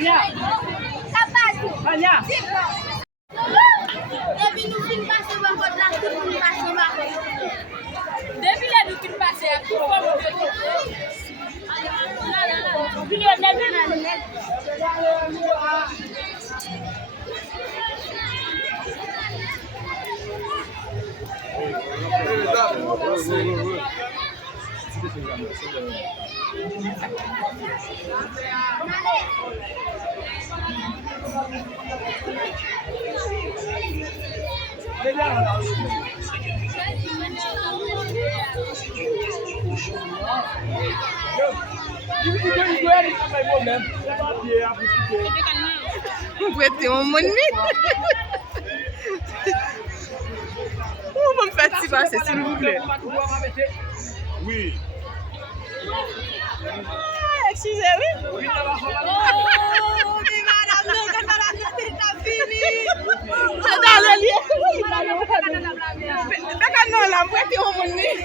Tanya. Depuis nous fin passer par contre là, tout le monde passe par contre. Depuis là nous fin passer, tout le monde Prêtez mon monnaie. Où me faites passer s'il vous plaît? Oui. Excusez-moi. Oui, Oh, mais madame, non, quand la fini. C'est dans le lien. D'accord, non, là, prêtez mon monnaie.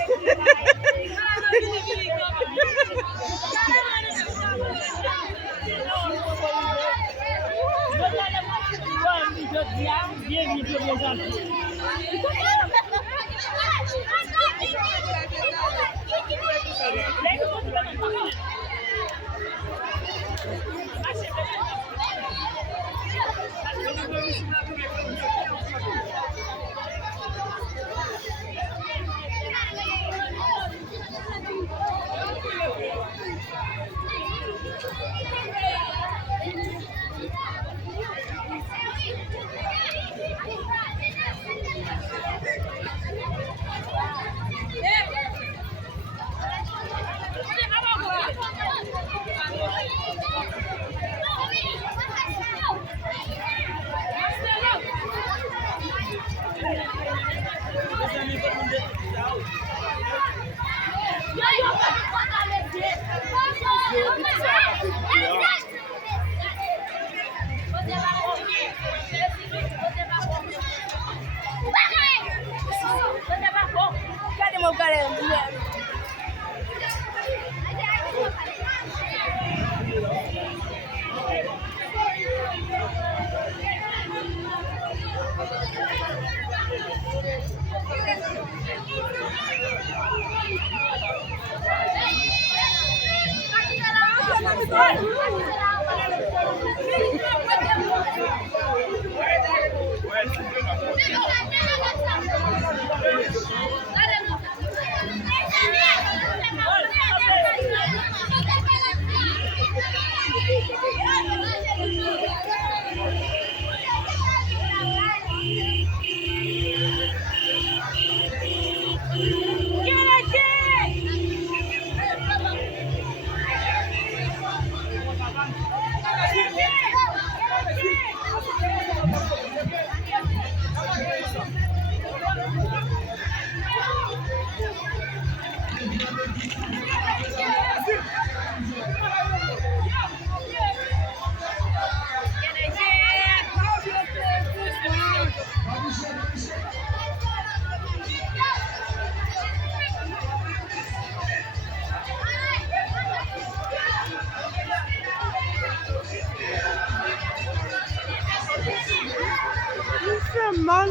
Mal.